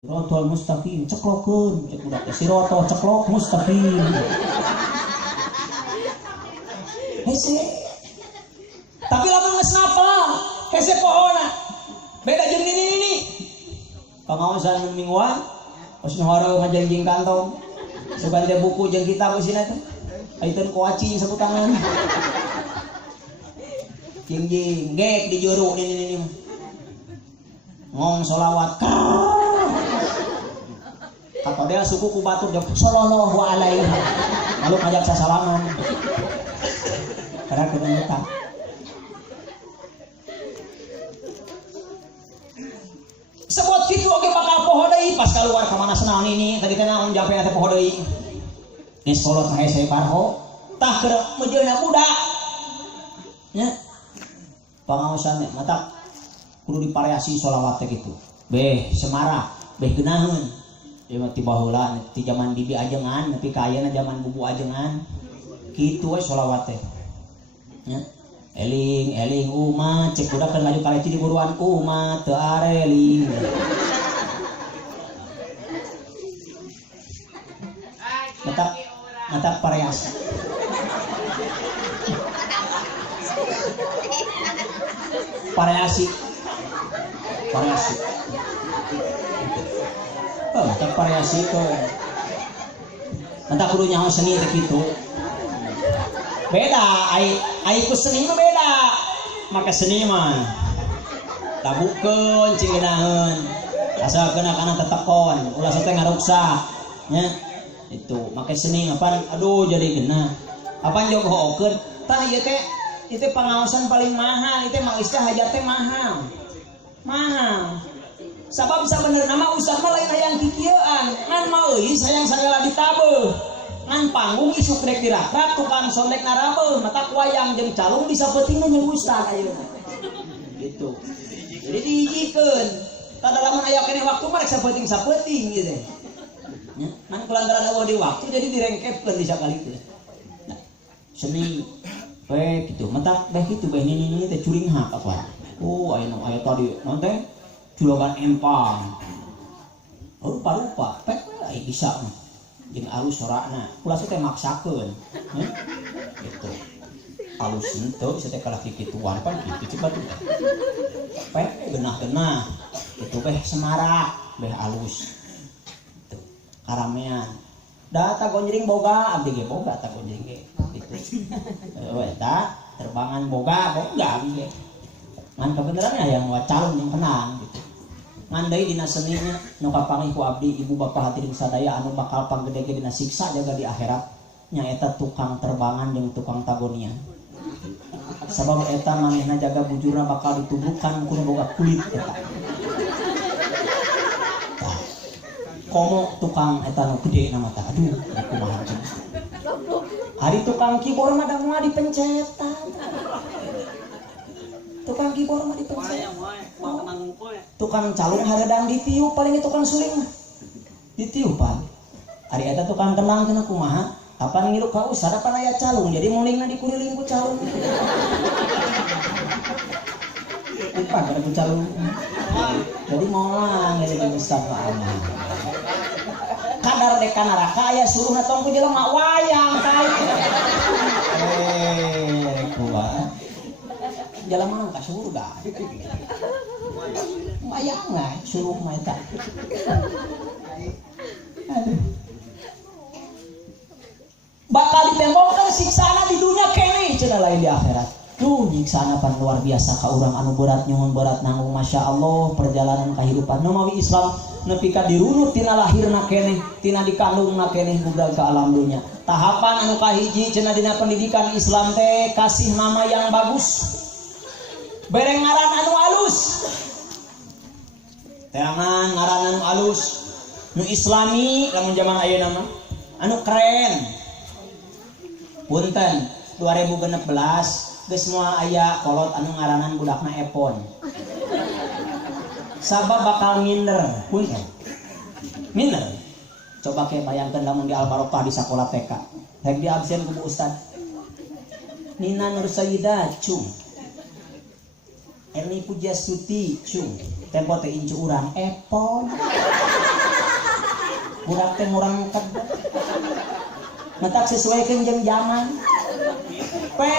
Sirotol mustaqim ceklokeun cek budak teh sirotol ceklok mustaqim. Hese. Tapi lamun geus nafal, hese pohona. Beda jeung ini. Pangaosan mingguan, pas nuhareuh ngajangjing kantong. Sugan teh buku jeung kitab usina teh. Ayeuna kuaci sabutangan. Jingjing gek di juru ini. Ngong solawat. Kata dia suku ku batur jawab sallallahu alaihi. Lalu ngajak sasalaman. Karena kebanyakan. Sebut kitu oge bakal poho deui pas kaluar ka mana senang ini tadi teh naon jape teh poho deui. Geus kolot mah hese parho tah keur mejeuna budak. Nya. Pangaosan mata kudu dipareasi sholawat teh kitu. Beh semara, beh geunaheun. Ieu mah ti baheula ti zaman bibi ajengan nepi ka ayeuna zaman bubu ajengan. Kitu we sholawat teh. Nya. Eling umat cek budak keur ngaju kaleci di buruan umat teu areling. Mata pareasi. Variasi. Oh, tak variasi itu. Mata kudu nyaho seni teh kitu. Beda, ai ku seni mah beda. Maka seni mah tabukeun cing geunaheun. Asalkeun kana tetekon, ulah teh ngaruksa. Nya. Itu, make seni apa aduh jadi geunah. Apa jogokeun? Tah ieu teh pangaosan paling mahal, itu mah istilah hajat teh mahal. Sabab sabenerna mah usah mah lain hayang kikieuan, ngan mah euy sayang sagala ditabeuh. Ngan panggung isuk rek dirakrak tukang sondek narabeuh, mata wayang jeung calung disapeutingna jeung ustad ayeuna. Gitu. Jadi dihijikeun. Tah lamun aya keneh waktu mah rek sapeuting ieu teh. Nya, ngan kulantaran eueuh di waktu jadi direngkepkeun di sakali teh. Nah, seni gitu, mentak beh gitu beh ini teh curing hak apa? Oh, aya tadi nanti julagan empang. Oh, rupa pek aya bisa mah. Jeung alus sorana. Ulah teh maksakeun. Gitu. Alus henteu teh kalah kikituan pan kitu cepat. Pek genah-genah. Itu beh semarak, beh alus. Gitu. Karamean. Da tagonjring boga abdi ge boga tagonjring ge. Eta terbangan boga ge. Ngan kebenaran aya yang calon yang kenang gitu. Ngan deui dina seninya nu kapanggih ku abdi ibu bapak hadirin sadaya anu bakal panggede dina siksa jaga di akhirat nyaeta tukang terbangan jeung tukang tagonian. Sabab eta manehna jaga bujurna bakal ditubuhkan kudu boga kulit eta. Komo tukang eta nu gede na mata. Aduh, kumaha cenah. Hari tukang keyboard mah da moal dipencetan. Tukang keyboard mah dipencet. Tukang calung hareudang ditiup paling tukang suling mah. Ditiupan. Ari eta tukang kenang cenah kumaha? Kapan ngilu ka usah da pan aya calung jadi mulingna dikuriling ku calung. Ipan kada ku calung. Jadi molang jadi besar mah. Kadar deka neraka aya suruhna tong ku jelema wayang kai. Kuat. Jelema ka surga. Wayang lah suruh mah eta. Bakal ditembokkeun siksana di dunia keneh cenah lain di akhirat. Tuh nyiksana pan luar biasa ka urang anu berat nyuhun berat nanggung Masya Allah perjalanan kehidupan namawi Islam nepi ka dirunut tina lahirna keneh tina dikandungna keneh budal ka alam dunya. Tahapan anu kahiji cenah dina pendidikan Islam teh kasih nama yang bagus. Bereng ngaran anu alus. Terangan ngaran anu alus. Nu islami lamun zaman ayeuna mah anu keren. Punten 2016 geus moal aya kolot anu ngaranan budakna Epon. Sabab bakal minder, punten. Minder. Coba ke bayangkeun lamun di Al-Barokah di sakola TK. Rek di absen ku Bu Ustad. Nina Nur Sayyidah cung. Erni Pujastuti cung. Tempo teh incu urang Epon. budak teh murang kad matak sesuaikan jeung zaman pe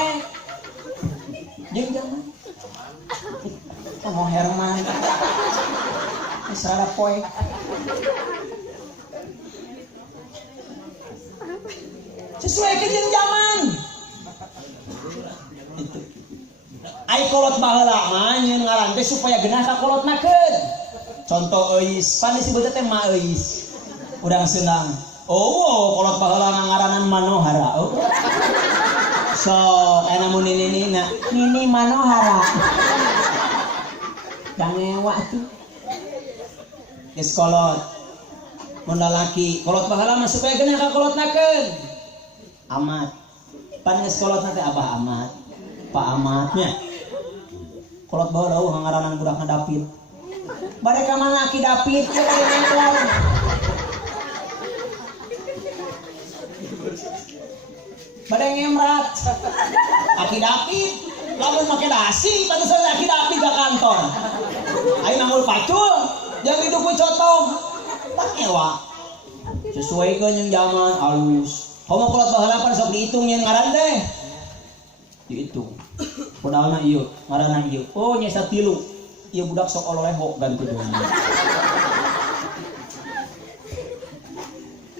jeung zaman kamu Herman misalnya poe sesuaikan jeung zaman itu ai kolot baheula mah nyeun ngaran teh supaya geunah ka kolotnakeun contoh euis pan disebut teh ma euis urang Sundang oh kolot baheula ngaranan Manohara oh sok aya mun Nini Manohara gangewa tuh geus kolot mun lalaki kolot baheula mah supaya geunah ka kolotnakeun Amat pan geus kolotna teh Abah Amat Pak Amatnya kolot baheula ngaranan budakna David bade ka mana Ki David teh bade nempel bade ngemrat Aki David lamun make dasi pantesan Aki David ka kantor ayeuna ngul pacul jeung hidup ku cotong tak ewa sesuaikeun jeung zaman alus homo kolot baheula pan sok dihitung nyeun ngaran teh dihitung padahal ieu ngaranna ieu oh nya 3 ieu budak sok ololeho ganti deui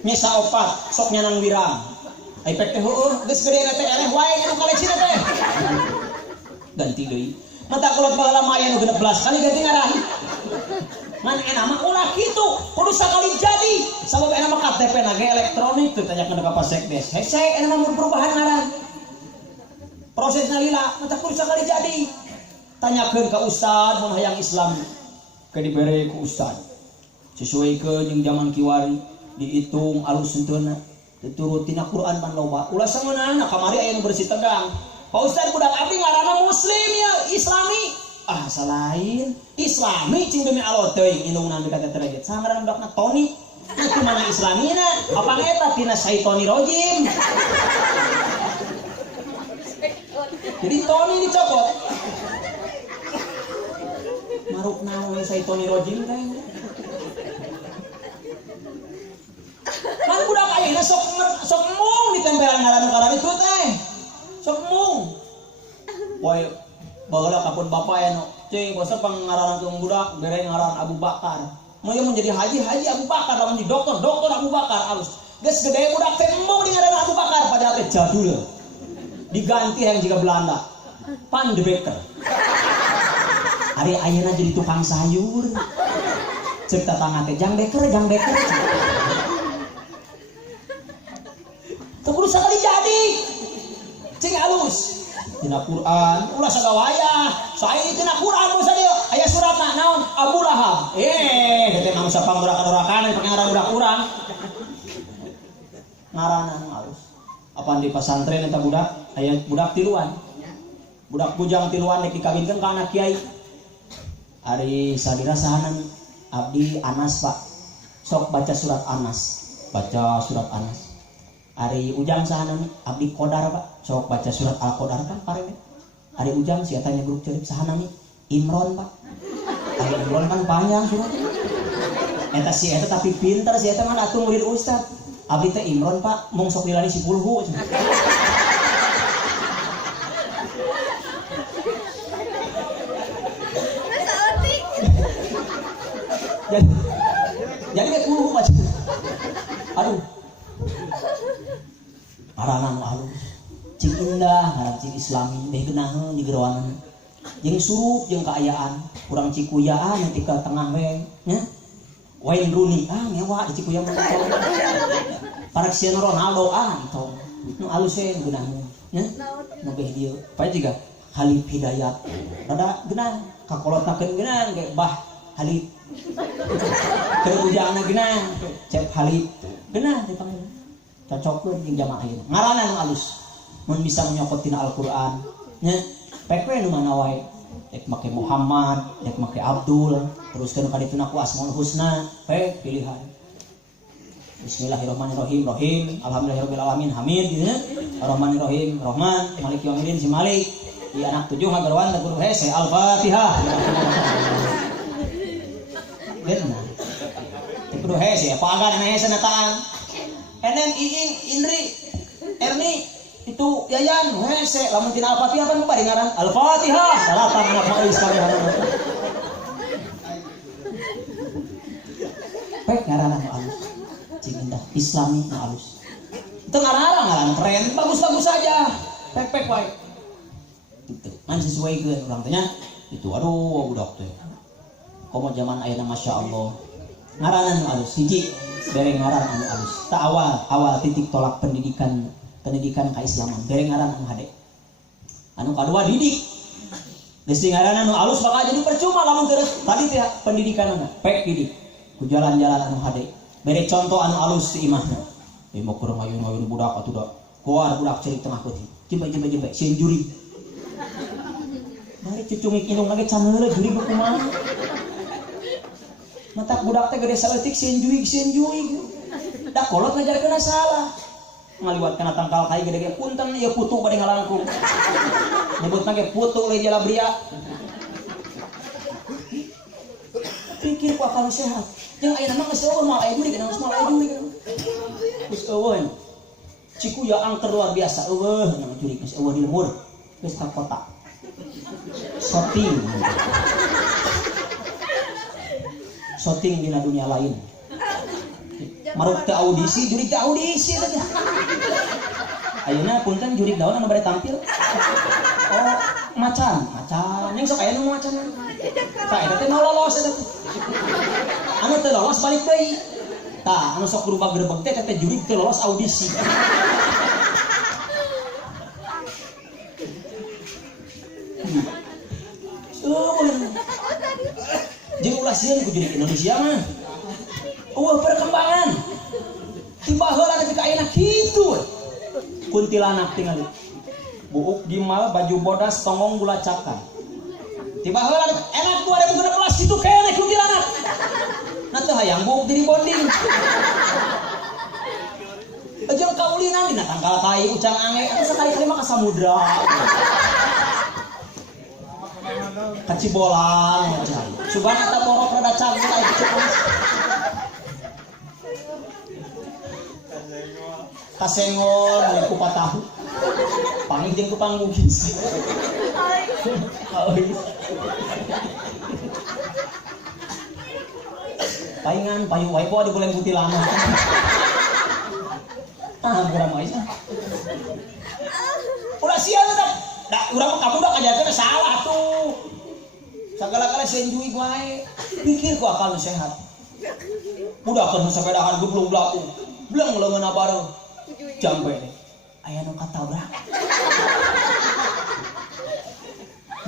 nya 4 sok nyanang wirang ai pek teh heueuh geus gede teh eleh wae anu koleksi teh ganti deui mata kolot baheula mah aya nu 16 kali ganti ngaran ngan enak mah ulah kitu kudu sakali jadi sabab enak mah KTP na ge elektronik teu tanyakeun ka Pasekdes hese enak mah perubahan ngaran prosesna lila mata kudu sakali jadi tanyakeun ka ustad mun hayang Islam ke dibere ku ustad sesuaikeun jeung zaman kiwari dihitung alus henteuna tuturut tina Quran pan loba ulah sangeunana kamari aya nu bersih tegang Pak Ustad budak abdi ngaranna muslim ya islami ah salain islami cing demi Allah teuing indungna dekat derajat sangaran budakna Toni itu mana islamina apa eta tina syaitoni rojim jadi Toni dicopot maruk naon syaitoni rojim kae kan budak ayeuna sok mung ditempelan ngaran itu teh sok mung poe baheula kapun bapa aya cing kosa pangararankeun budak bere ngaran Abu Bakar mun ieu menjadi haji Abu Bakar lamun di dokter Abu Bakar alus geus gede budak teh mung di ngaran Abu Bakar padahal teh jadul diganti yang juga Belanda Pan de Beker hari ayeuna jadi tukang sayur ceuk tatangga teh Jang Beker teu kudu sakali jadi cing alus tina Quran ulah sagawaya sae tina Quran masa dia aya suratna naon Abu Lahab teh mah sapang budak-burakan pake ngaran budak urang ngaranna alus apaan di pesantren eta budak aya budak tiluan budak bujang tiluan dek dikawinkeun ka anak kiai ari sadira sahanan abdi Anas Pak sok baca surat Anas Ari ujang sahanan abdi Qodar Pak sok baca surat Al-Qodar kan pareng Ari ujang si eta nya grup cerik sahanan nih Imron Pak Ari Imron kan panjang surat eta si eta tapi pinter si eta mah atuh murid ustad abdi teh Imron Pak mung sok dilani 10 jadi kayak 10 baca aduh aranan alus cing indah ngaran cing islami beh geunaheun di gerowangan jeung surup jeung kaayaan kurang cikuyaan nanti ke tengah we nya Wayne Rooney ngewa di Cikuya mah para Cristiano Ronaldo itu nu alus we geunaheun nya nu beh dieu pae juga Halif Hidayat rada geunah kakolotnakeun geunah ge Bah Halif keur ujangna geunah cep Halif geunah dipanggil cocokkeun jeung jamaah ieu ngaranna nu alus mun bisa menyokot tina Al-Qur'an nya pek we nu mana wae dek make Muhammad dek make Abdul teruskeun ka dituna ku Asmaul Husna pek pilihan Bismillahirrahmanirrahim alhamdulillahirabbil alamin hamid gitu nya Arrahmanirrahim Rahman Maliki yaumiddin si Malik di anak 7 ngagarwan guru hese Al-Fatihah benar kudu hese pagan hese nataan. And then Iing, Indri, Erni, itu Yayan, hese lamun tina Al-Fatihah kan bari ngaran Al-Fatihah. Salatang anak meuis kabeh. Pek ngaran anu alus. Cing indah Islami nu alus. Itu ngaran keren, bagus-bagus saja. Pek wae. Gitu. Kan sesuaikeun urang teh nya. Itu aduh budak teh. Komo zaman ayeuna masyaallah. Ngaranan anu alus hiji bere ngaran anu alus. Ta awal titik tolak pendidikan keislaman. Bere ngaran anu hade. Anu kadua didik. Geus ngaran anu alus bakal jadi percuma lamun teu tadi teh pendidikanna. Pek didik. Ku jalan-jalan anu hade. Bere contoh anu alus ti imahna. Mau kurang ayun budak atuh da. Keluar budak cerik tengah peuting. Jembe sieun juri. Bari cucungik indung lagi can heureuh juri nu kumaha. Matak budak teh gede saleutik sieun juri. Da kolot ngajarkeun salah. Ngaliwat kana tangkal kai gede punten ieu putu bade ngalangkung. Nyebutna ge putu le jalabria. Pikir ku akal sehat. Yang ayeuna mah geus eueuh moal aya duit geus moal aya duit. Geus eueuh. Ciku ya angker luar biasa eueuh nama juri geus eueuh di lemur. Geus ka kota. Shooting dina dunia lain. Maruk teu audisi, juri teu audisi teh. Ayeuna punten juri daun anu bade tampil. Oh, macan. Yang sok aya nu macan. Tah eta teh lolos eta teh. Anu teu lolos balik deui. Tah, anu sok berubah gerbek teh juri teu lolos audisi. Jeung ulah sieun ku juri Indonesia mah. Perkembangan. Tiba heula nepi ka ayeuna kitu. Kuntilanak tingali. Buuk gimal baju bodas tongong gula cakan. Tiba heula enak 2016 kitu keneh kuntilanak. Na teu hayang buuk diri bonding. Jeung kaulinan dina tangkal tai ucang ange atuh sakali-kali mah ka samudra. Kacibolang cai. Sugan eta borok rada canggung aya cukup. Kasengol mulai kupat tahu. Pangih jeung ku panggugis. Paingan payu wae po di bulan putih lama. Kurang wae sah. Ulah sia tetep. Da urang kamu udah ngajarkeun salah tuh. Sagala-gala sieun juig wae. Pikir ku akal sehat. Budakeun sapedahan gublung blaku. Belang leungeunna bareng. Jambe. Aya nu katabrak.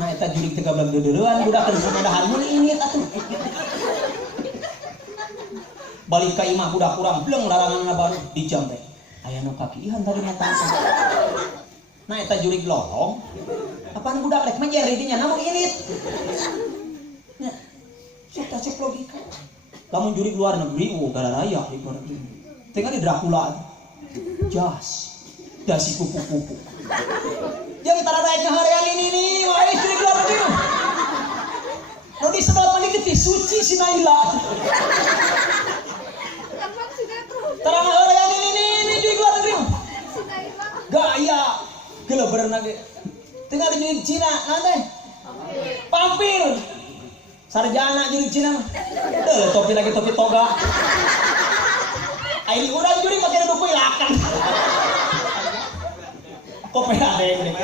Nah eta jurig teh gablak deudeureun budakeun sapedahan mun init atuh. Balik ka imah budak urang belang laranganna bareng di jambe. Aya nu kakieuhan tadi mata. Nah eta jurig lolong. Apaan budak rek menjer di dinya namun init. Nya. Kita cek logika. Lamun jurig luar negeri gara raya di luar negeri. Tengah di Dracula. Jas. Dasi kupu-kupu. Yang tara raek ngaharean ini wae jurig luar negeri. Nu di sebelah paling gede suci si Naila. Tara ngaharean ini jurig luar negeri. Gaya. Gila berenang ge. Tinggal di jurig Cina, nanti. Pampir. Sarjana jurig Cina. Topi lagi topi toga. Ini urang jurig pakai duku ilakan. Kopi ada yang ini.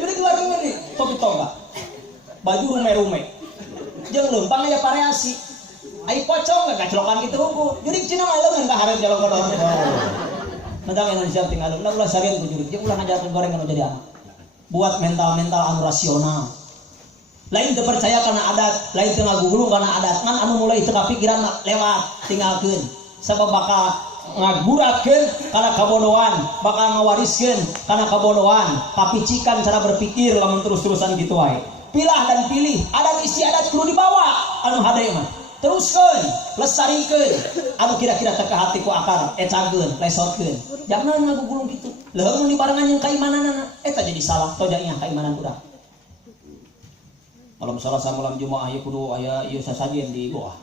Jurig luar negeri topi toga. Baju rume-rume. Jeung leumpang aya variasi. Ai pocong enggak celokan kitu hukum. Jurig Cina mah leungeun ka hareup jalok ka. Mentang Indonesia tinggal ulah sarian ku jurig jeung ulah ngajarkeun goreng anu jadi anak. Buat mental-mental anu rasional. Lain teu percaya kana adat, lain teu ngagugulung kana adat. Ngan anu mulai teu kapikiran lewat tinggalkeun. Sabab bakal ngagurakeun kana kabodohan, bakal ngawariskeun kana kabodohan, kapicikan cara berpikir lamun terus-terusan kitu wae. Pilah dan pilih, adat istiadat kudu dibawa anu hade mah. Teruskeun, lestarikeun anu kira-kira teu ka hati ku akar, ecageun, lesotkeun. Jangan ngagugulung kitu. Leung mun dibarengan jeung kaimananna, eta jadi salah toja nya kaimanan urang. Kalau misalnya samulam Jumaah ya kudu aya ieu sasajen di bawah.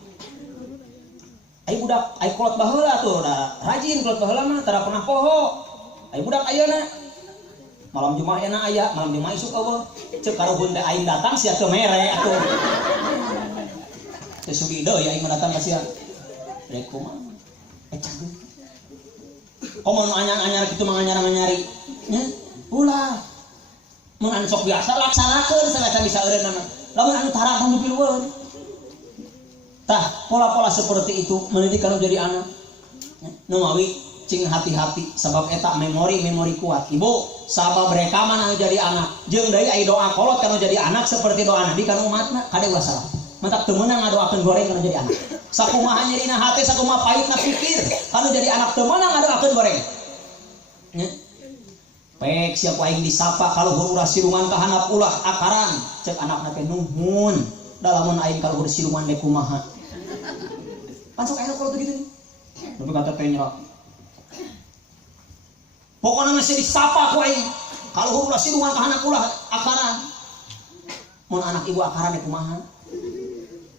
budak ai kolot baheula tuh da rajin kolot baheula mah tara pernah poho ai budak ayeuna malam Jumat enak aya malam Jumat isuk eueuh ceuk karuhun teh aing datang sia teu mere atuh teu sugi deui aing datang ka sia rek kumaha cageuk komo anyar-anyar kitu mah anyar-anyari nya ulah mun anu sok biasa laksanakeun sagata bisa eureun mah lamun anu tara anu pilueun tah pola-pola seperti itu mendidik anu jadi anak nu mawi cing hati-hati sebab eta memori kuat ibu sabab mereka mana anu jadi anak jeung deui aya doa kolot kana jadi anak seperti doa Nabi kana umatna kade ulah salah mentak teu meunang ngadoakeun goreng kana jadi anak sakumaha nyerina hate sakumaha pahitna pikir kana jadi anak teu meunang ngadoakeun goreng nya pek siapa aing disapa kaluhur urang siluman ka handap ulah akaran ceuk anakna teh nuhun da lamun aing kaluhur siluman teh kumaha pan sok aya kalau gitu tapi kata teh nyerah pokoknya masih disapa ku aing kaluhur ulah siluman ka handap ulah akaran mun anak ibu akaran teh kumaha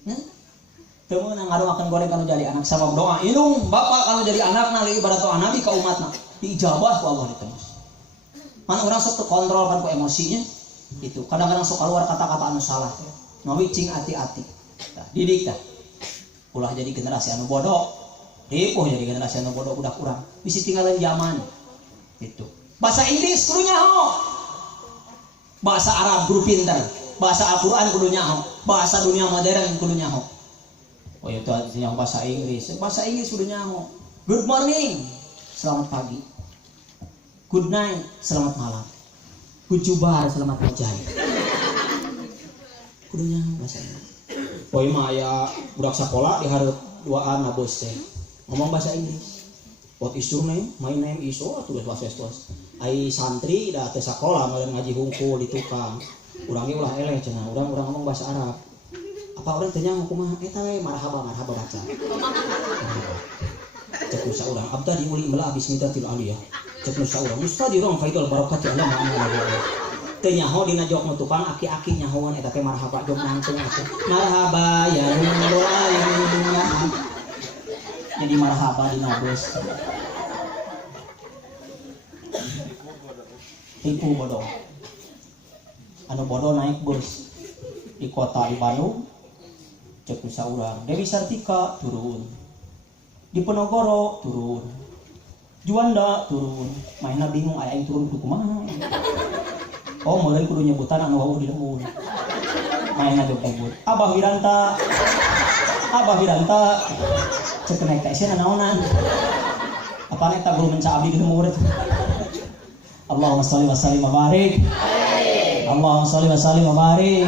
nya teu meunang ngadoakeun goreng kana jadi anak sabab doa indung bapak kalau jadi anak nali ibarat doa Nabi ka umatna diijabah ku Allah ditembus mana orang sok terkontrol kan ku emosinya itu kadang-kadang sok keluar kata-kata anu salah nawi cing hati-hati nah, didik dah ulah jadi generasi anu bodoh ripuh jadi generasi anu bodoh udah kurang bisa tinggalin zaman itu bahasa Inggris kudu nyaho bahasa Arab kudu pinter bahasa Al-Quran kudu nyaho bahasa dunia modern kudu nyaho oh itu yang bahasa Inggris kudu nyaho good morning selamat pagi good night, selamat malam. Kujubar, selamat pagi. Kudunya bahasa Inggris. Poe mah aya budak sekolah dihareup duaan na bos teh. Ngomong bahasa Inggris. What is your name? My name is tulis bahasa Inggris. Ai santri da teh sakola meureun ngaji hungkul di tukang. Urang ge ulah eleh cenah. Urang ngomong bahasa Arab. Apa urang teh nya kumaha eta we marhaba baca. Cek usa urang abda diuli meula bismillatil aliyah. Cek nusa urang mustadi rong faidul barakati Allah ma'ana teu nyaho dina jok nu tukang aki-aki nyahoan eta teh marhaba jok nangtung atuh marhaba ya dunya jadi marhaba dina bos tipu bodoh anu bodoh naik bus di kota di Bandung cek nusa urang Dewi Sartika turun di Penogoro turun Juanda turun, mainnya bingung aya aing turun kudu kumaha. Oh, meureun kudu nyebutan anu wawuh di lembur. Mainnya jog ebut. Abah Wiranta. Cek naik teh sia naonan. Apana eta guru menca abdi di lembur. Allahumma shalli wa sallim wa barik. Allahumma shalli wa sallim wa barik.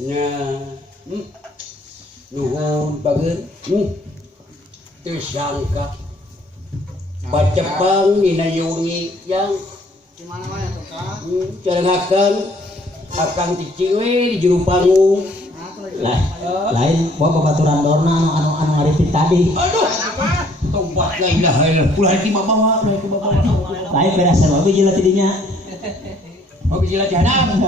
nya nuhun bageun teu sangka pacepang dina yungi yang di mana-mana tuh Kang. carengakeun akang ti ciwe di juru panggung. Lain bawa babaturan dorna anu ngaripin tadi. Aduh, tobat la ilaha illallah. Ulah ti bawa, ulah ti bawa. Lain beres babi jilat tidinya. Babi jilat jahanam.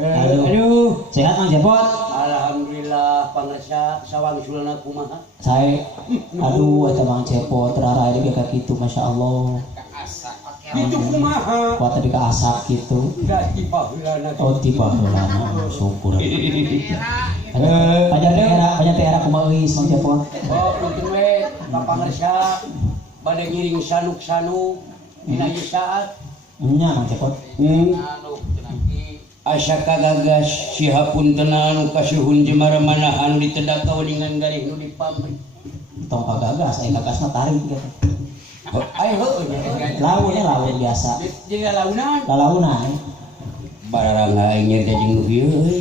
Aduh, sehat Mang Cepot? Alhamdulillah pangresa sawang sulana kumaha? Saya aduh eta Mang Cepot rara aya ka kitu masyaallah. Itu kumaha? Kuat tadi ka asak kitu. Enggak tiba heulana. Oh tiba heulana syukur. Banyak teh era kumaha euy Mang Cepot. Oh, mungkin we ka pangresa bade ngiring sanuk-sanuk dina ieu saat. Nya Mang Cepot. Asa kagagas si hapuntenna anu kasuhun jemara manahan ditedak kaweningan garih nu dipamri. Tong kagagas aya gagasna tarik gitu. Ai heuh Laun biasa. Jeung launan. Lalaunan. Bararangga aing teh jeung nu ieu euy.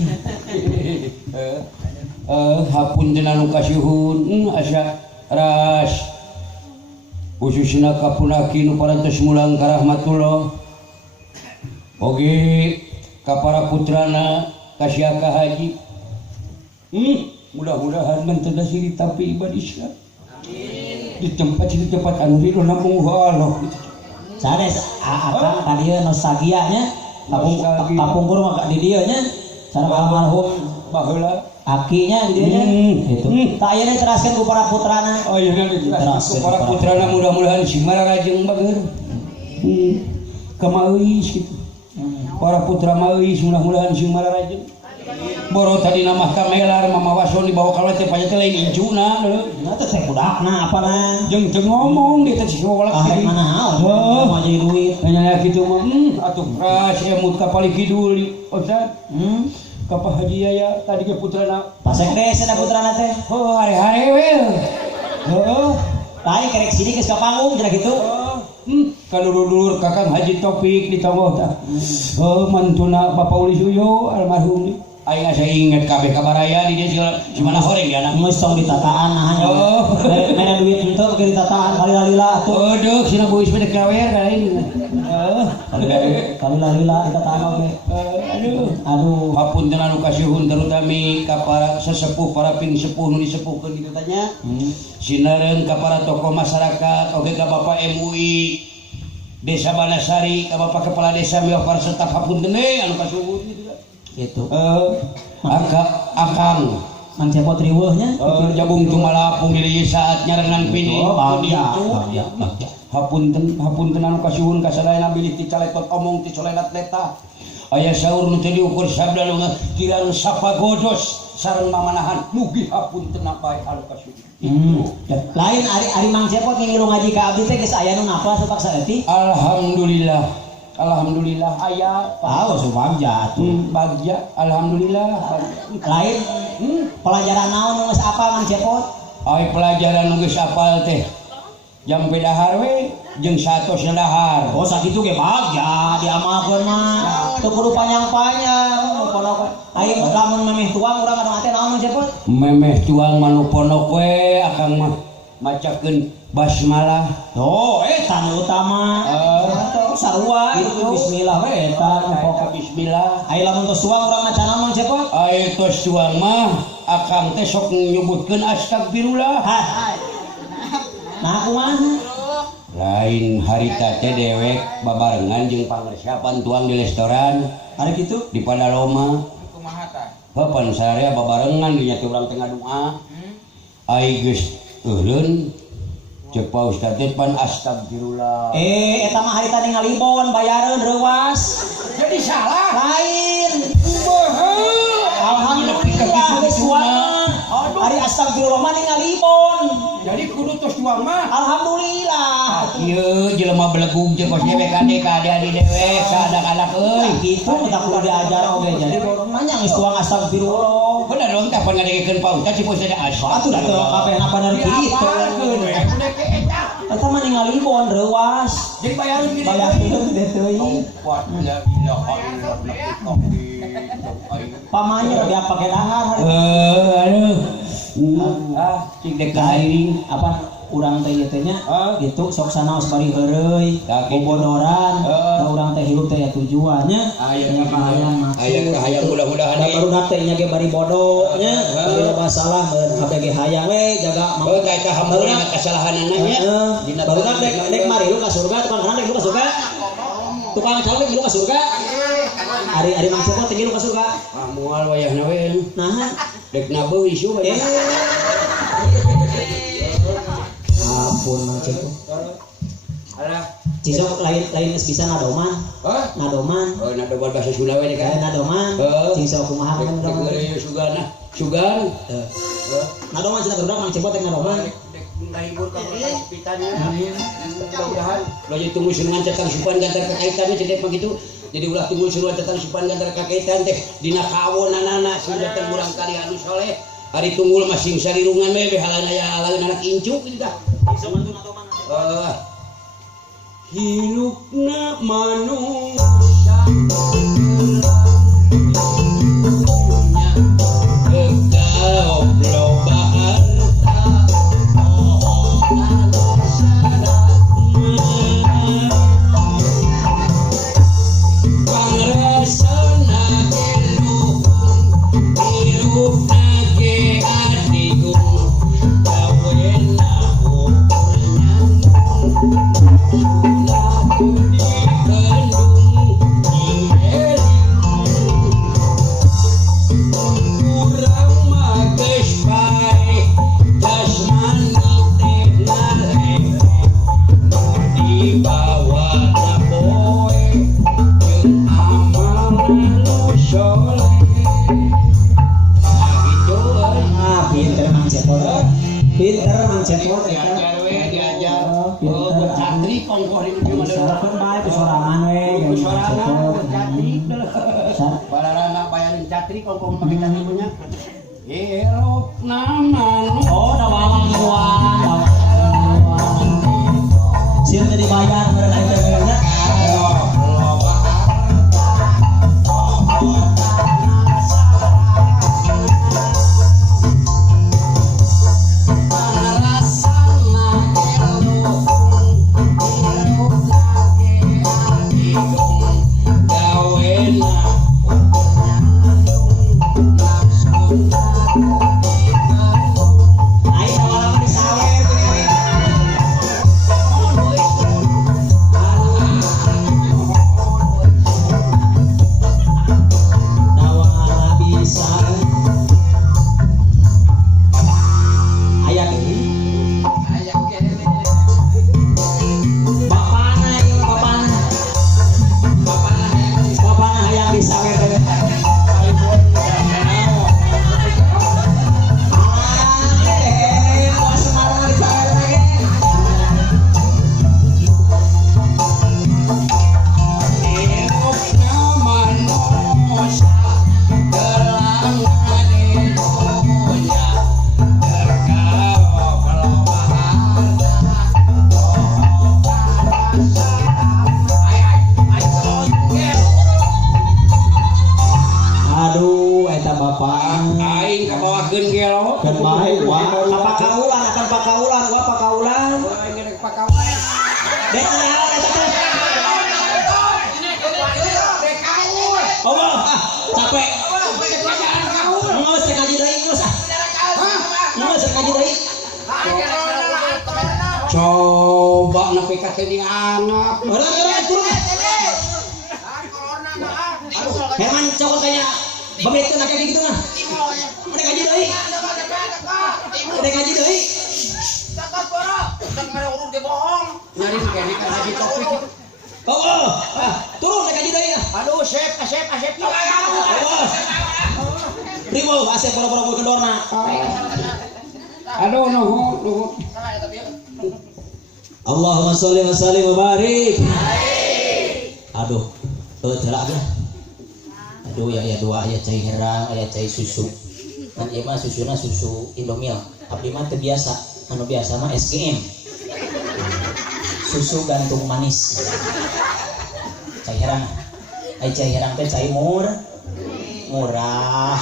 Hapuntenna anu kasuhun asa ras khususna kapunaki nu parantos mulang ka rahmatullah. Oge ka para putrana kasiaka haji. Mudah-mudahan menteda siri tapi ibadah Islam. Di tempat anu ridho namung Allah. Sanes akang ka dieu nostalgia nya. Kapungkur mah di dieu nya. Sareng almarhum baheula akinya di dieu nya. Gitu. Tak aya diteraskeun ku para putrana. Oh iya diteraskeun ku para putrana mudah-mudahan si mararajeng bageur. Kamaeus kitu. Para putra maeus mudah-mudahan si mararajeng. Boro tadi nama kamelar mamawason dibawa kalau teh panya teh lain injuna nah teh teh budakna apana jeung teu ngomong dia teh si walak sih mana naon mah jadi duit nya kitu mah atuh ras emut ka pali kidul Ustaz ka Pak Haji Yaya tadi ge putrana pasek teh cenah putrana teh oh hare-hare we heuh lain kerek sini geus ka panggung cenah kitu kalau dulur Kakang Haji Topik ditonggoh tah mantuna Bapak Uli Suyo almarhum aing asa inget kabeh kabaraya di dia si mana horeng dia anak geus tong ditataan nah mere duit henteu ke ditataan kali-kalila atuh aduh sina bois mah kawer lain kali-kalila ditataan oge aduh hapunten anu kasuhun terutami ka para sesepuh para pinsepuh nu disepuhkeun kitu tanya sinareun ka para tokoh masyarakat oge ka Bapak MUI Desa Banasari ka Bapak Kepala Desa miwah para staf hapunten anu kasuhun gitu itu akang Mang Cepot riweuhnya jabung tumalapung di saat nyarengan pini hapunten anu kasuhun kasadayana bilih ti caletot omong ti colenat leta aya saur nu teu diukur sabda nu kirang sapagodos sareng mamanahan mugi hapunten bae anu kasuhun lain ari Mang Cepot ngilu ngaji ka abdi teh geus aya nu nafal satak saeutik Alhamdulillah aya subagja atuh bagja alhamdulillah lain pelajaran naon nu geus apal Mang Cepot ai pelajaran nu geus apal teh jam pedahar we jeung satos dahar oh sakitu ge bagja diamalkeun mah teu kudu panjang-panjang ponok aing lamun memeh tuang urang kadang ate naon Mang Cepot memeh tuang manu ponok we akang mah macakeun basmalah eta nu utama sarua itu bismillah we eta pokok bismillah ai lamun tos tuang urang maca naon Mang Cepot ai tos tuang mah akang teh sok nyebutkeun astagfirullah nah kumaha lain harita teh dewek babarengan jeung pangresiapan tuang di restoran ari kitu di Padaloma Kumaha tah? papan sarea babarengan di nya teh urang teh ngadua ai geus eureun cek Pak Ustaz teh pan astagfirullah eta mah harita ningali libon bayareun reuwas jadi salah lain alhamdulillah geus tuang ari astagfirullah mah ningali libon jadi kudu tos tuang mah alhamdulillah ieu jelema belegug jeung kos dewek ade ka ade dewek sadak-adak euy kitu kita kudu diajar oge jadi nanya geus tuang astagfirullah bener dong kapan ngadegekeun Pak Ustaz si Pak Ustaz atuh da teu kabeh napa dari kitu eta mah ningali libon reuwas jadi bayareun gini bayareun teh teuing la ilaha illallah pamanya dia pakai dahar. Aduh. Cik dek kairing Apa urang teh ieu teh nya gitu sok sanaos bari heureuy Da kitu. bobodoran da urang teh hirup teh tujuannya aya kahayang mudah-mudahan da barudak teh nya ge bari bodoh nya bari loba salah meureun kabeh ge hayang we jaga oh kayak kahamurina kesalahanana nya barudak dek mari lu ka surga tukang kana dek lu ka surga tukang calon dek lu ka surga ari mang cepot teh lu ka surga moal wayahna we nah dek nabeuh isu we ampun mang cepot alah cisok lain geus bisa nadoman nadoman oh nadoman bahasa Sunda we kan nadoman cisok kumaha kan dek sugana sugan nadoman cenah barudak mang cepot teh nadoman hibur ka sepitannya mudah-mudahan lo jadi tunggu suruhan catang supan gantar kakaitannya cedek begitu jadi ulah tunggu suruhan catang supan gantar kakaitan teh dina kawonanana sudah terbulang kali anu soleh hari tunggul masing sarirungan we behalana ya alaeun anak incuk gitu dah hilupna manusia kekau loba pinter mang cepot diajar we diajar oh cantri kongkoh di dieu mah sorangan bae sorangan we sorangan cantri bararana bayarin cantri kongkoh make cantri punya hirup naman oh da walang muan sieun teh dibayar meureun aing teh nya coba nepi ka teh dianggap Herman cokot kayaknya begitu nak kayak gitu mah udah gaji deui udah gaji deui Catat boro, tak mere urut ge bohong. nyari kene ka haji topik turun udah gaji deui aduh asep Primo asep boro-boro kendorna aduh nuhun Allahumma sholli wa sallim wa barik. Aduh, terak lah. Aduh ya dua aya cai herang, aya cai susu. Kan ieu mah susuna susu Indomilk. Abdi mah teu biasa, anu biasa mah SGM. Susu gantung manis. Cai herang. Ai cai herang teh cai mur. murah.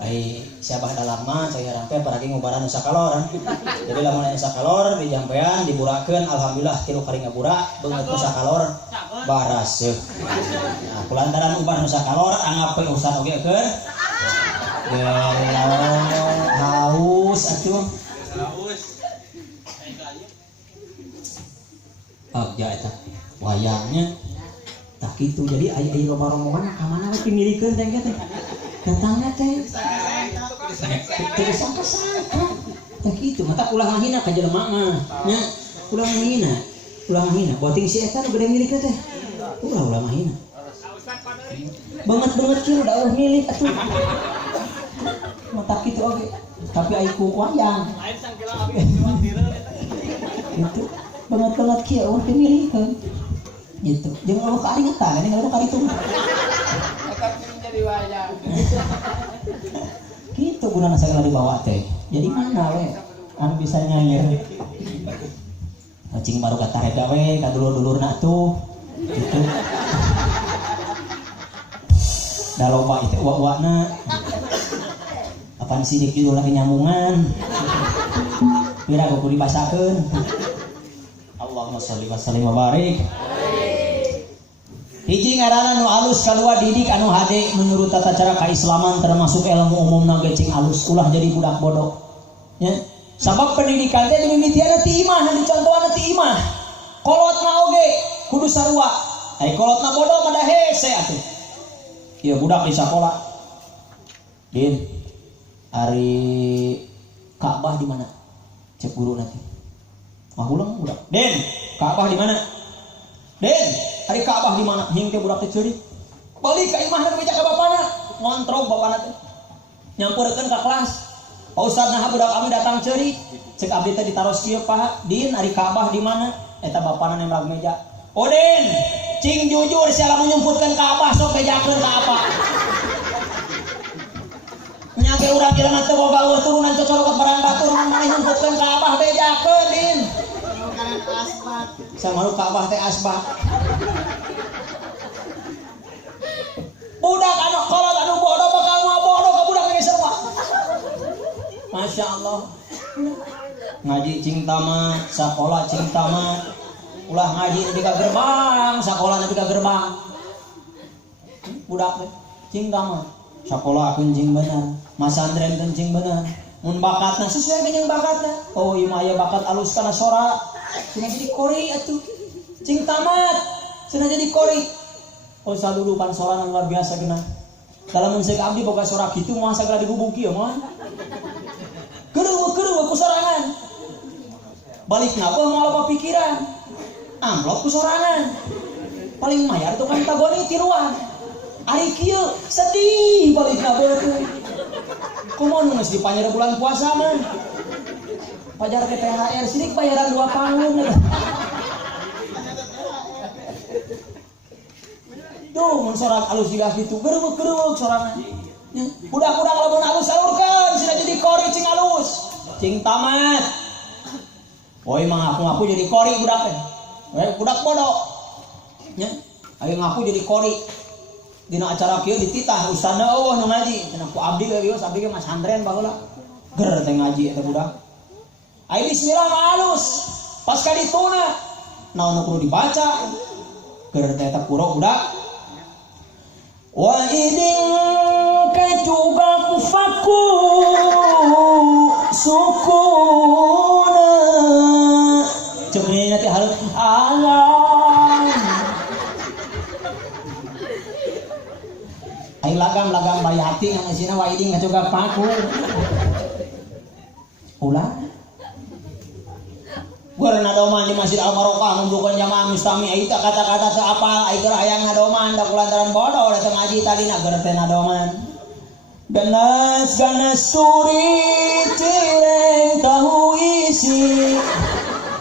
Ai siapa dalam mah saya rampe paragi ngubaran nu sakalor. Jadi lamun aya sakalor di jampean diburakeun alhamdulillah tilu kali ngabura beungeut nu sakalor baraseuh. Nah, kulantaran ubar nu sakalor anggap we usaha oge keur. Haus atuh. Ya eta wayangnya tak gitu jadi aya loba rombongan ka mana we dimilikeun teh teh datangna teh terus sangka-sangka tak gitu mata ulah ngahina ka jelema mah nya ulah ngahina boting si eta nu gede milikeun teh ulah ngahina banget kieu da ulah milik atuh mata kitu oge tapi ai ku wayang lain sangkila abi itu banget kieu urang teh milikeun gitu jeung eueuh karingatan ini eueuh karitung jadi wayang gitu gunana sagala dibawa teh jadi mana we anu bisa nyair cing baru katareda we ka dulur-dulurna tuh gitu da loba itu uwa-uwana apan sidik judul lagi nyambungan pira kudu dibasakeun Allahumma sholli wa sallim wa barik. Hiji ngaranna nu alus kalua didik anu hade menurut tata cara kaislaman termasuk ilmu umumna ge cing alus ulah jadi budak bodoh. Ya. Sabab pendidikan teh dimimitiana ti imah, dicontohna ti imah. Kolotna oge kudu sarua. Ai kolotna bodoh mah da hese atuh. Ieu budak di sakola. Din. Ari Ka'bah di mana? Cek guru nanti. Mahulang budak. Den, Ka'bah di mana? Den, hari Ka'bah di mana? Hing teh budak teh ceurik. Balik ka imahna ka meja ka bapana. Ngontrol bapana teh. Nyampeurkeun ka kelas. Pak Ustaz nah budak abdi datang ceurik. Cek abdi teh ditaros kieu Pak. Din, hari Ka'bah di mana? Eta bapana nembak meja. Oh Den, cing jujur sia lamun nyumputkeun Ka'bah sok bejakeun ka apa? Nyake urang kira teh boga eueuh turunan cocorokot barang batur mun maneh nyumputkeun Ka'bah bejakeun Din. Asbat. Samaru Ka'bah teh asbat. Budak anu kolot anu bodoh bakal mau bodoh ka budak ge semua. Masya Allah. Ngaji cing tamat, sakola cing tamat. Ulah ngaji di ka gerbang, sakola di ka gerbang. Budak teh cing tamat. Sakola kencing bener, masandren kencing bener. Mun bakatna sesuai dengan bakatna. Oh ieu mah aya bakat alus kana sora. Cenah jadi kori atuh. Cing tamat, cenah jadi kori. Oh salulupan sora luar biasa geuna. Dalam mun seuk abdi boga sora kitu moal sagala dihubung kieu moal. Gereuh ku sorangan. Balikna beuh moal loba pikiran. Amplop ku sorangan. Paling mayar tukang tagoni tiluan. Ari kieu sedih balikna beuh teh. Kumaha nu geus dipanjer bulan puasa mah. Pajar ke THR sidik bayaran 2 tahun. Duh, mun sorak alus juga gitu, gereuweuk sorangan. Ya, budak-budak lamun alus salurkeun, sina jadi kori cing alus. Cing tamat. Oi mah ngaku jadi kori budak teh. Budak bodoh. Ya, ayo ngaku jadi kori. Dina acara kieu dititah ustazna eueuh nu ngaji. Cenah ku abdi ge geus abdi ge mas handren baheula. Ger teh ngaji eta budak. Ai bismillah halus. Pas ka dituna naon nu kudu dibaca. Ger teh eta puro budak. Wa idin ka juga kufaku sukuna. Cek ini nanti halus alam. Ai lagam bayi hati yang isina wa idin ka juga paku. Ulah Gua nadoman di Masjid Al-Barokah ngumpulkeun jamaah mustami ai teh kata-kata teu apal ai keur hayang nadoman da kulantaran bodoh da teu ngaji tadi na keur teh nadoman. Ganas suri cireng tahu isi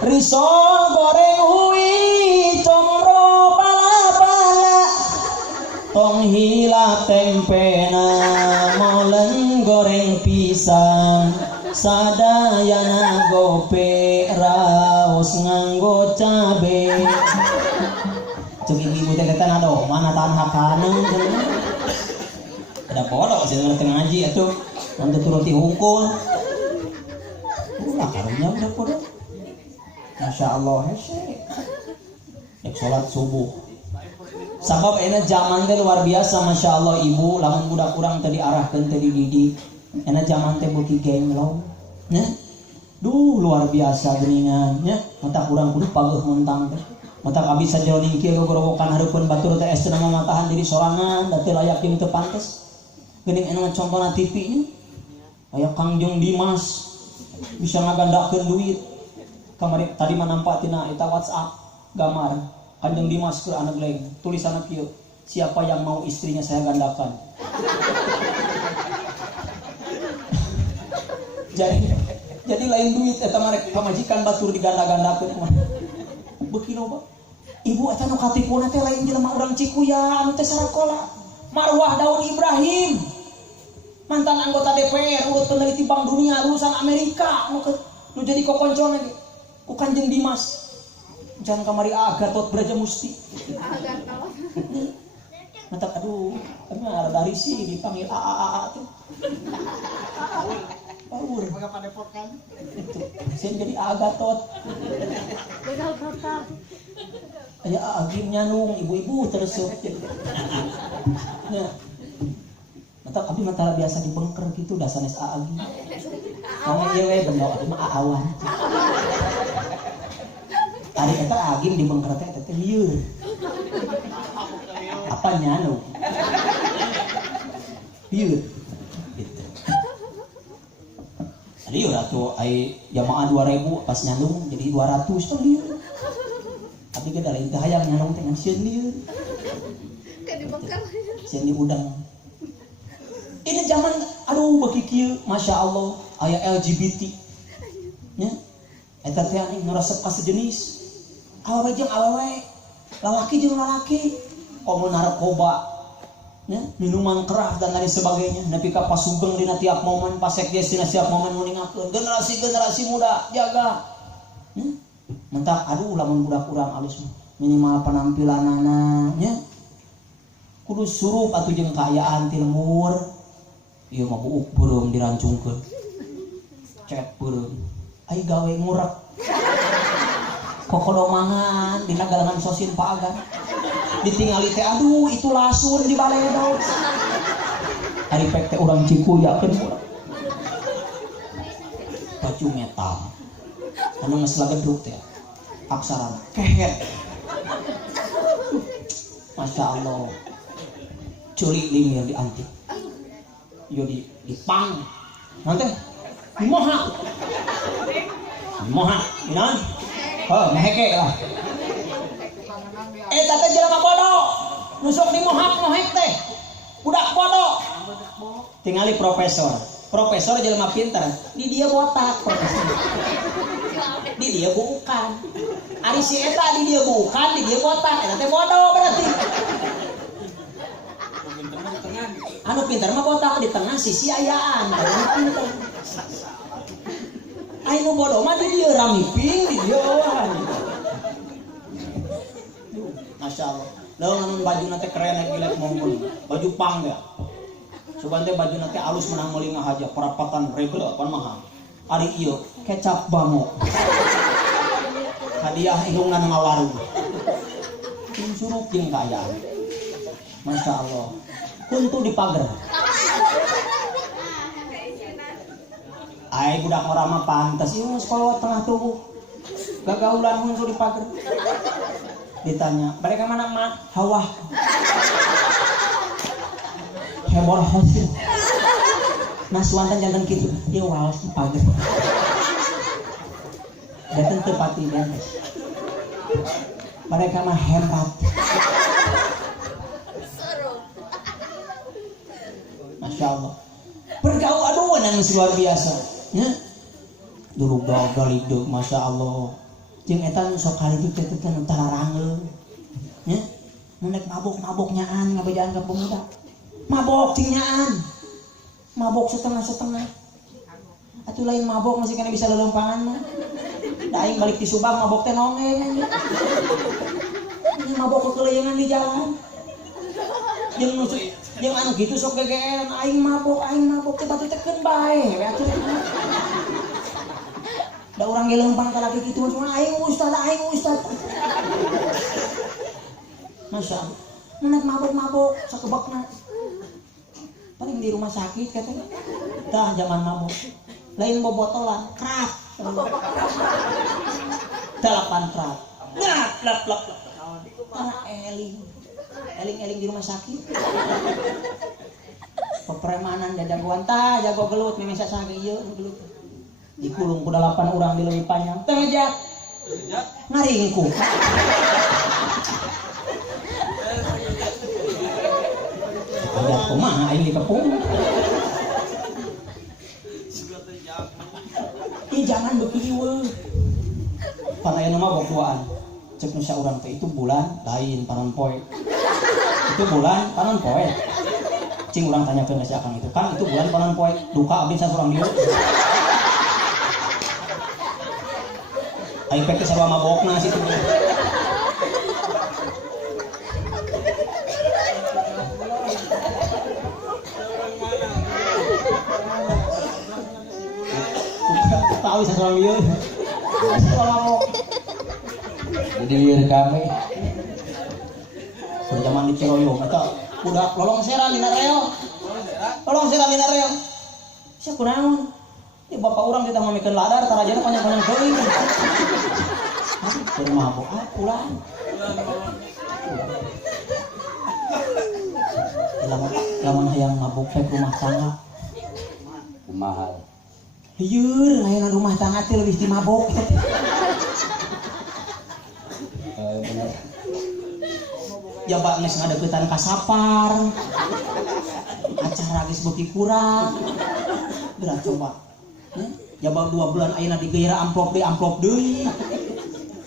risol goreng hui comro pala-pala tong hilap tempena molen goreng pisang sadayana gope raos nganggo cabe Cuk ibu teh teh aduh mana tahan hakaneng. Ada bodoh sih tengah ngaji atuh. Nanti turun ti hungkul. Ulah karunya udah bodoh. Masya Allah hese. Dek sholat subuh. Sabab enak zaman teh luar biasa Masya Allah ibu. Lamun budak kurang tadi arahkan tadi dididik. Enak zaman teh beuki genglong. Nya. Duh luar biasa geningan nya. Mata kurang kudu pageuh mentang teh. Mata kabisa jroning kieu gogorowokan hareupeun batur teh esteu nama matahan diri sorangan da teu layak jeung teu pantes. Geuning anu contohna TV nya. Aya Kangjeng Dimas bisa ngagandakeun duit. Kamari tadi mah nampak tina eta WhatsApp gambar Kanjeng Dimas ke anak leng tulisanna kieu siapa yang mau istrinya saya gandakan. jadi lain duit eta mah pamajikan batur diganda-gandakeun mah beuki loba ibu eta nu katipuna teh lain jelema urang Cikuya anu teh sarakola Marwah Daud Ibrahim mantan anggota DPR urut peneliti Bank Dunia lulusan Amerika nu jadi kokoncona ge ku Kanjeng Dimas jangan kamari Agatot Brajamusti mata aduh kami ada risi dipanggil AAA tuh Paur padepokan itu sen jadi Agatot aya agim nyanung ibu-ibu terus ya mata kami mata biasa dibengker gitu da sanes agim nama ieu we bendo mah awan ari eta agim dibengker teh lieur apa nyanu lieur gitu lieur atuh ai jamaah 2000 pas nyandung jadi 200 tuh lieur tapi ge da lain teh hayang nyandung teh ngan sieun lieur kan dibengker sieun di udang ini zaman aduh beuki kieu Masya Allah aya LGBT nya eta teh anu ngarasep ka sejenis awewe jeung awewe lalaki jeung lalaki komo narkoba nya minuman keras dan lain sebagainya nepi ka pasugeng dina tiap momen pasekdes dina tiap momen nguningakeun generasi muda jaga nya mentak aduh lamun budak urang alus minimal penampilanana nya kudu surup atuh jeung kaayaan ti lemur ieu mah buuk beureum dirancungkeun cet beureum ai gawe ngurek kokodomangan dina galangan sosin Pak Agan ditingali teh aduh itu lasun di baledog ari pek teh urang Cikuya keun baju metal anu geus lagedruk teh aksara kehet Masya Allah culik lingir di antik yo di pang nanti moha inan meheke lah teh jelema bodoh nusuk di mohak teh budak bodoh tingali profesor jelema pintar di dia botak profesor di dia bukan ari si eta di dia bukan di dia botak eta teh bodoh berarti anu pintar mah botak di tengah sisi ayaan pintar anu bodoh mah di dia ramiping di dia awan Masya Allah lalu namun baju nanti keren gila ngomong baju pang ya coba nanti baju nanti alus menang melingah aja perapatan regel apa mahal hari iyo kecap bango hadiah ilungan ngawarung suruh yang kaya Masya Allah kuntu di pagar ay budak orang mah pantas iya sekolah tengah tubuh gagaulan kuntu di pagar ditanya mereka mana mak Hawa hebor hasil nasuantan jantan gitu dia walas di pagar datang tepati beres mereka mah hebat Masya Allah bergaul aduh yang luar biasa ya dulu gagal itu Masya Allah jeung eta nu sok kali teh teh antara rangeuh nya menek mabok nyaan ngabejaan ka pemuda mabok cing nyaan mabok setengah atuh lain mabok masih kana bisa lelempangan mah da aing balik di Subang mabok teh nongeng Ini mabok kekelilingan di jalan. Jeung anu gitu sok gegeran aing mabok teh batu teken bae we atuh. Da urang ge leumpang ka laki kitu mah aing ustad. Masya Allah. Nenek mabok sakebakna. Paling di rumah sakit katanya. Dah zaman mabok. Lain bobotolan, krat. 8 krat. Lap. Anak eling di rumah sakit. Pepremanan jagoan jago gelut mimisa sakit ieu gelut. Dikulung ku 8 urang di leuwih panjang. Teu ngejak. Ngaringku. Ada kumaha aing dikepung. Ih jangan bekieu. Panayeuna mah bokuaan. Cek nu saurang teh itu bulan lain panon poe. Itu bulan panon poe. Cing urang tanyakeun si Akang itu kan itu bulan panon poe. Duka abdi sasurang dieu. Aing pek sarua mabokna situ. Tahu sasurang dieu. Jadi lieur kami. Pada zaman di Ciroyong eta budak lolong sera dina reo. Sia kunaon? Ieu bapak urang kita mamikeun ladar tarajana panjang-panjang teuing. Keur mabok pulang. Lamun hayang mabok pek rumah tangga. Kumaha? Lieur layanan rumah tangga teh leuwih ti mabok. Bener. Jaba geus ngadeuketan ka sapar. Acara geus beuki kurang. Berat coba. Jaba 2 bulan ayeuna digeira amplop deui.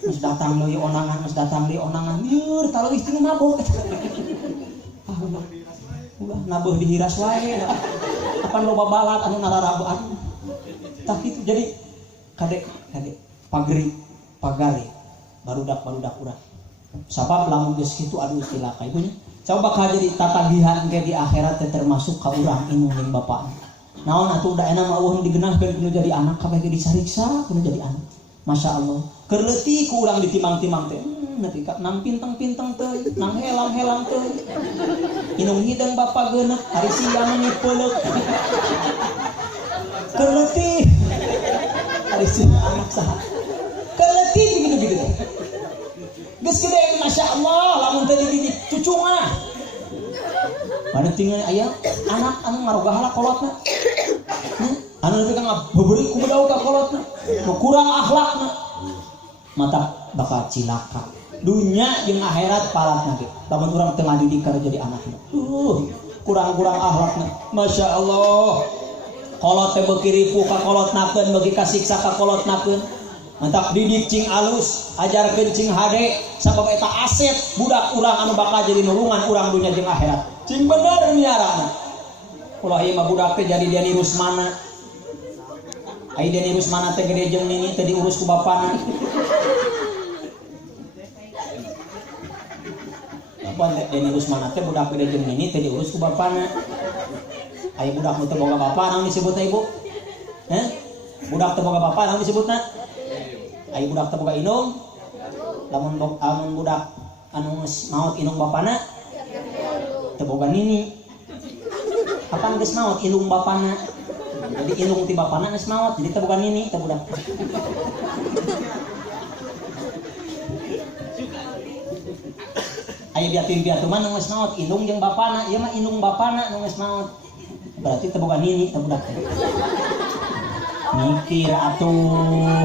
Geus datang deui onangan. Lieur taleuwih ti mabok. Ulah nabeuh dihiras wae. Apan loba balat anu nararabaan. Tak itu jadi kadek pagari barudak urang. Sabab lamun geus kitu aduh cilaka ibunya. Coba ka jadi tatagihan ge di akhirat teh termasuk ka urang inung jeung bapana. Naon atuh da enak mah eueuh digeunahkeun kudu jadi anak kabeh ge disariksa kudu jadi anak. Masya Allah. Keur leutik ku urang ditimang-timang teh. Neuti ka nang pinteng-pinteng teh, nang helang-helang teh. Inung hidang bapa geuneuh hari siang ngepeuleuh. Keur leutik. Hari siang anak saha. Keur leutik gitu. Geus gede Masya Allah lamun teh dididik cucu mah. Pada tinggal aya anak anu ngarogahala kolotna. Anu leuwih ka ngabeuri ku budak ka kolotna. Nu kurang akhlakna. Mata bakal cilaka. Dunya jeung akhirat palatna ge. Lamun urang teu ngadidik kana jadi anakna. Kurang-kurang akhlakna. Masya Allah. Kolot teh beuki ripu ka kolotnakeun, beuki kasiksa ka kolotnakeun. Mantap didik cing alus, ajarkeun cing hade, sabab eta aset budak urang anu bakal jadi nulungan urang dunya jeung akhirat. Cing bener miarana. Ulah ieu mah budak teh jadi Deni Rusmana. Ai Deni Rusmana teh gede jeung nini teh diurus ku bapana. Apa Deni Rusmana teh budak gede jeung nini teh diurus ku bapana. Ai budak teh boga bapa naon disebutna ibu? Budak teh boga bapa naon disebutna? Ai budak teh boga indung. Lamun budak anu geus maot indung bapana teu boga nini. Kapan geus maot indung bapana? Jadi indung ti bapana geus maot, jadi teu boga nini teh budak. Aya biatin-biatu mah nu geus maot indung jeung bapana, ieu mah indung bapana nu geus maot. Berarti teu boga nini teh budak. Mikir atuh.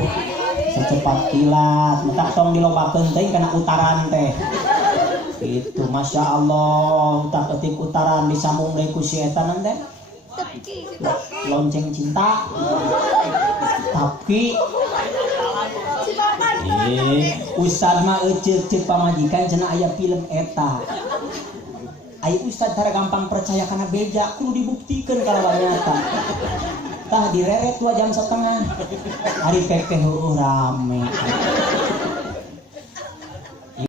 Secepat kilat, entah tong dilobakeun teh kana utaran teh. Itu Masya Allah, entah ketik utaran disambung deui ku si eta teh. Lonceng cinta. Tapi Ustad mah ceuk pamajikan cenah aya film eta. Aya Ustad tara gampang percaya kana beja, kudu dibuktikeun kalau nyata. Tah direret 2 jam setengah. Hari pepeh rame.